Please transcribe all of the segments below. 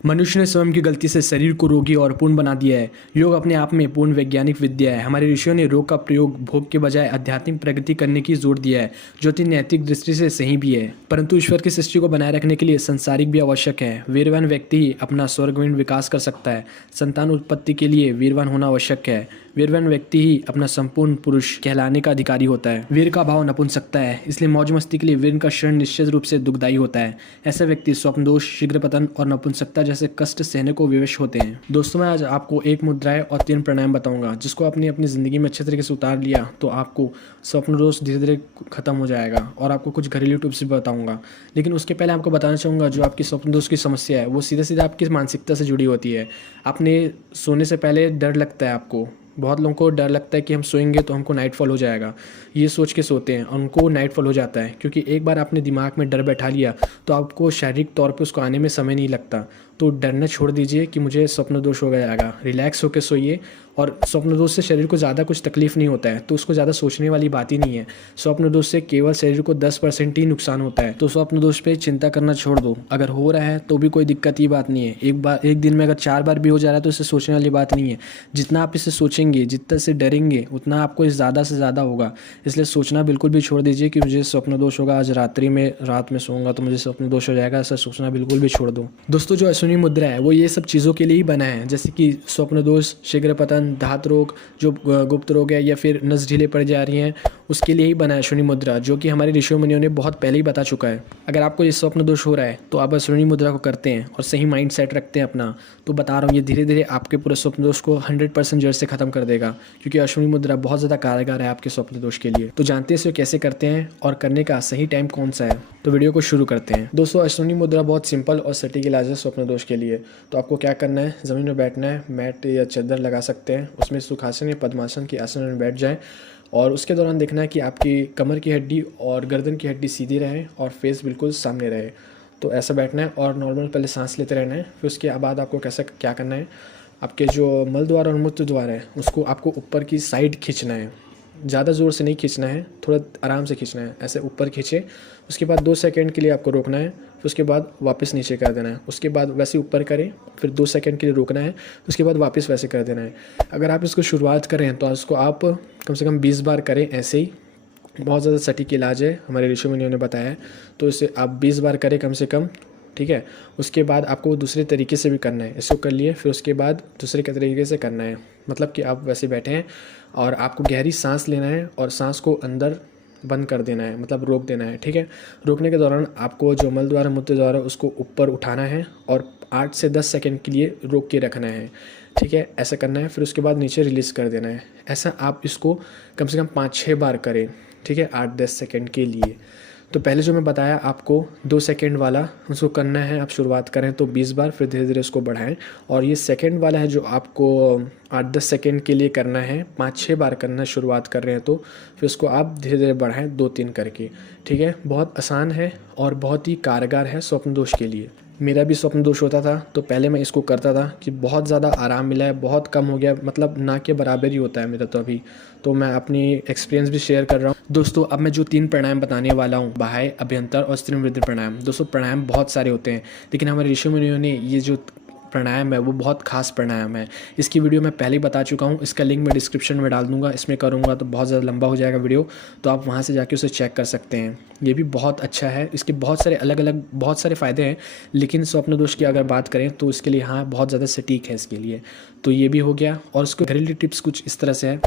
मनुष्य ने स्वयं की गलती से शरीर को रोगी और पूर्ण बना दिया है। योग अपने आप में पूर्ण वैज्ञानिक विद्या है। हमारे ऋषियों ने रोग का प्रयोग भोग के बजाय आध्यात्मिक प्रगति करने की जोर दिया है, जो कि नैतिक दृष्टि से सही भी है। परंतु ईश्वर की सृष्टि को बनाए रखने के लिए संसारिक भी आवश्यक है। वीरवान व्यक्ति ही अपना स्वर्गवीण विकास कर सकता है। संतान उत्पत्ति के लिए वीरवान होना आवश्यक है। वीरवान व्यक्ति ही अपना संपूर्ण पुरुष कहलाने का अधिकारी होता है। वीर का भाव नपुंसकता है, इसलिए मौज मस्ती के लिए वीर का शरण निश्चित रूप से दुखदायी होता है। ऐसा व्यक्ति स्वप्न दोष, शीघ्र पतन और नपुंसकता जैसे कष्ट सहने को विवश होते हैं। दोस्तों, मैं आज आपको एक मुद्राएं और 3 प्राणायाम बताऊंगा, जिसको आपने अपनी ज़िंदगी में अच्छे तरीके से उतार लिया तो आपको स्वप्न दोष धीरे धीरे खत्म हो जाएगा। और आपको कुछ घरेलू टिप्स भी बताऊंगा। लेकिन उसके पहले आपको बताना चाहूँगा, जो आपकी स्वप्न दोष की समस्या है वो सीधे सीधे आपकी मानसिकता से जुड़ी होती है। आपने सोने से पहले डर लगता है आपको। बहुत लोगों को डर लगता है कि हम सोएंगे तो हमको नाइटफॉल हो जाएगा, ये सोच के सोते हैं, उनको नाइटफॉल हो जाता है। क्योंकि एक बार आपने दिमाग में डर बैठा लिया तो आपको शारीरिक तौर पे उसको आने में समय नहीं लगता। तो डरना छोड़ दीजिए कि मुझे स्वप्न दोष हो जाएगा। रिलैक्स होकर सोइए। और स्वप्न दोष से शरीर को ज़्यादा कुछ तकलीफ नहीं होता है, तो उसको ज़्यादा सोचने वाली बात ही नहीं है। स्वप्न दोष से केवल शरीर को 10% ही नुकसान होता है। तो स्वप्न दोष पे चिंता करना छोड़ दो। अगर हो रहा है तो भी कोई दिक्कत की बात नहीं है। एक दिन में अगर 4 बार भी हो जा रहा है तो इसे सोचने वाली बात नहीं है। जितना आप इसे सोचेंगे, जितना से डरेंगे, उतना आपको ज़्यादा से ज़्यादा होगा। इसलिए सोचना बिल्कुल भी छोड़ दीजिए कि मुझे स्वप्न दोष होगा, आज रात में सोऊंगा तो मुझे स्वप्न दोष हो जाएगा। ऐसा सोचना बिल्कुल भी छोड़ दो। दोस्तों, जो अश्विनी मुद्रा है वो ये सब चीज़ों के लिए ही बना है, जैसे कि स्वप्न दोष, शीघ्र पतन, धात रोग, जो गुप्त रोग है या फिर नस ढीले पड़ जा रही हैं, उसके लिए ही बना है अश्विनी मुद्रा, जो कि हमारे ऋषियों मुनियों ने बहुत पहले ही बता चुका है। अगर आपको ये स्वप्न दोष हो रहा है तो आप अश्विनी मुद्रा को करते हैं और सही माइंड सेट रखते हैं अपना, तो बता रहा हूँ ये धीरे धीरे आपके पूरे स्वप्न दोष को 100% जड़ से खत्म कर देगा। क्योंकि अश्विनी मुद्रा बहुत ज़्यादा कारगर है आपके स्वप्न दोष के लिए। तो जानते हैं इसे कैसे करते हैं और करने का सही टाइम कौन सा है, तो वीडियो को शुरू करते हैं। दोस्तों, अश्विनी मुद्रा बहुत सिंपल और सटीक इलाज है स्वप्न दोष के लिए। तो आपको क्या करना है, ज़मीन में बैठना है, मैट या चादर लगा सकते हैं, उसमें सुखासन या पद्मासन की आसन में बैठ जाएं। और उसके दौरान देखना है कि आपकी कमर की हड्डी और गर्दन की हड्डी सीधी रहे और फेस बिल्कुल सामने रहे। तो ऐसा बैठना है और नॉर्मल पहले सांस लेते रहना है। फिर उसके बाद आपको क्या करना है, आपके जो मल द्वार और मूत्र द्वार है उसको आपको ऊपर की साइड खींचना है। ज़्यादा ज़ोर से नहीं खींचना है, थोड़ा आराम से खींचना है। ऐसे ऊपर खींचे, उसके बाद 2 सेकंड के लिए आपको रोकना है, फिर उसके बाद वापस नीचे कर देना है। उसके बाद वैसे ऊपर करें, फिर 2 सेकंड के लिए रोकना है, उसके बाद वापस वैसे कर देना है। अगर आप इसको शुरुआत करें तो इसको आप कम से कम 20 बार करें ऐसे ही। बहुत ज़्यादा सटीक इलाज है, हमारे ऋषि मुनियों ने बताया है। तो इसे आप 20 बार करें कम से कम, ठीक है। उसके बाद आपको दूसरे तरीके से भी करना है। इसको कर लिए, फिर उसके बाद दूसरे के तरीके से करना है। मतलब कि आप वैसे बैठे हैं और आपको गहरी सांस लेना है और सांस को अंदर बंद कर देना है, मतलब रोक देना है, ठीक है। रोकने के दौरान आपको जो मल द्वारा मूत्र द्वारा उसको ऊपर उठाना है और 8 से 10 सेकंड के लिए रोक के रखना है, ठीक है। ऐसा करना है, फिर उसके बाद नीचे रिलीज़ कर देना है। ऐसा आप इसको कम से कम 5-6 बार करें, ठीक है, 8-10 सेकंड के लिए। तो पहले जो मैं बताया आपको 2 सेकंड वाला, उसको करना है। आप शुरुआत करें तो 20 बार, फिर धीरे धीरे उसको बढ़ाएं। और ये सेकंड वाला है जो आपको 8-10 सेकंड के लिए करना है, 5-6 बार करना है शुरुआत कर रहे हैं तो। फिर उसको आप धीरे धीरे बढ़ाएं 2-3 करके, ठीक है। बहुत आसान है और बहुत ही कारगर है स्वप्न दोष के लिए। मेरा भी स्वप्न दोष होता था तो पहले मैं इसको करता था कि बहुत ज़्यादा आराम मिला है, बहुत कम हो गया, मतलब ना के बराबर ही होता है मेरा तो अभी। तो मैं अपनी एक्सपीरियंस भी शेयर कर रहा हूँ। दोस्तों, अब मैं जो 3 प्राणायाम बताने वाला हूँ, बाह्य, अभ्यंतर और स्त्रीवृद्धि प्राणायाम। दोस्तों, प्राणायाम बहुत सारे होते हैं, लेकिन हमारे ऋषि मुनियों ने ये जो प्राणायाम है वो बहुत खास प्राणायाम है। इसकी वीडियो मैं पहले ही बता चुका हूँ, इसका लिंक मैं डिस्क्रिप्शन में डाल दूंगा। इसमें करूँगा तो बहुत ज़्यादा लंबा हो जाएगा वीडियो, तो आप वहाँ से जाके उसे चेक कर सकते हैं। ये भी बहुत अच्छा है, इसके बहुत सारे अलग अलग बहुत सारे फ़ायदे हैं। लेकिन स्वप्न दोष की अगर बात करें तो इसके लिए हाँ बहुत ज़्यादा सटीक है इसके लिए। तो ये भी हो गया। और उसको घरेलू टिप्स कुछ इस तरह से है।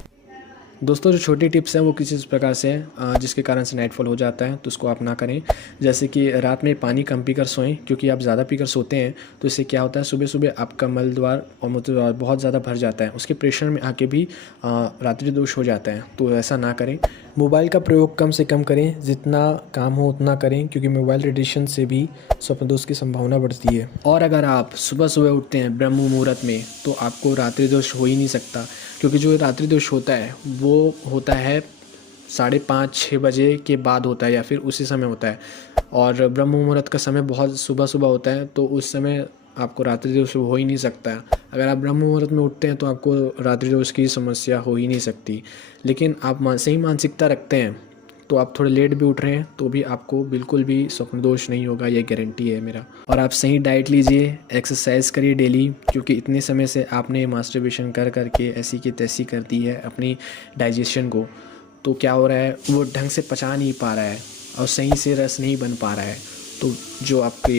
दोस्तों, जो छोटी टिप्स हैं वो किसी इस प्रकार से हैं जिसके कारण से नाइटफॉल हो जाता है, तो उसको आप ना करें। जैसे कि रात में पानी कम पीकर सोएं, क्योंकि आप ज़्यादा पीकर सोते हैं तो इससे क्या होता है, सुबह सुबह आपका मल द्वार और मूत्र द्वार बहुत ज़्यादा भर जाता है। उसके प्रेशर में आके भी रात्रि दोष हो जाता है, तो ऐसा ना करें। मोबाइल का प्रयोग कम से कम करें, जितना काम हो उतना करें, क्योंकि मोबाइल रेडिएशन से भी स्वप्न दोष की संभावना बढ़ती है। और अगर आप सुबह सुबह उठते हैं ब्रह्म मुहूर्त में तो आपको रात्रि दोष हो ही नहीं सकता, क्योंकि जो रात्रि दोष होता है वो होता है 5:30-6 बजे के बाद होता है या फिर उसी समय होता है। और ब्रह्म मुहूर्त का समय बहुत सुबह सुबह होता है, तो उस समय आपको रात्रि दोष हो ही नहीं सकता। अगर आप ब्रह्म मुहूर्त में उठते हैं तो आपको रात्रि दोष की समस्या हो ही नहीं सकती। लेकिन आप सही मानसिकता रखते हैं तो आप थोड़े लेट भी उठ रहे हैं तो भी आपको बिल्कुल भी स्वप्न दोष नहीं होगा, ये गारंटी है मेरा। और आप सही डाइट लीजिए, एक्सरसाइज करिए डेली, क्योंकि इतने समय से आपने मास्टरबेशन कर करके ऐसी की तैसी कर दी है अपनी डाइजेशन को, तो क्या हो रहा है, वो ढंग से पचा नहीं पा रहा है और सही से रस नहीं बन पा रहा है, तो जो आपके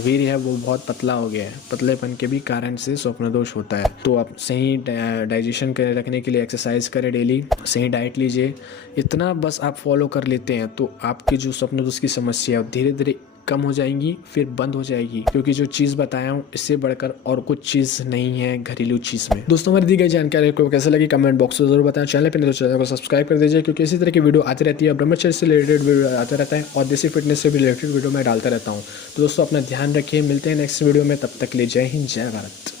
वीर्य है वो बहुत पतला हो गया है। पतलेपन के भी कारण से स्वप्न दोष होता है। तो आप सही डाइजेशन रखने के लिए एक्सरसाइज करें डेली, सही डाइट लीजिए। इतना बस आप फॉलो कर लेते हैं तो आपकी जो स्वप्न दोष की समस्या है धीरे धीरे कम हो जाएंगी, फिर बंद हो जाएगी, क्योंकि जो चीज़ बताया हूँ इससे बढ़कर और कुछ चीज़ नहीं है घरेलू चीज़ में। दोस्तों, हमारी दी गई जानकारी को कैसे लगी कमेंट बॉक्स में जरूर बताएं। चैनल पर नहीं तो चैनल को सब्सक्राइब कर दीजिए, क्योंकि इसी तरह की वीडियो आती रहती है। ब्रह्मचर्य से रिलेटेड वीडियो आता रहता है और देसी फिटनेस से भी रिलेटेड वीडियो मैं डालता रहता हूँ। तो दोस्तों, अपना ध्यान रखिए, मिलते हैं नेक्स्ट वीडियो में, तब तक के लिए जय हिंद, जय भारत।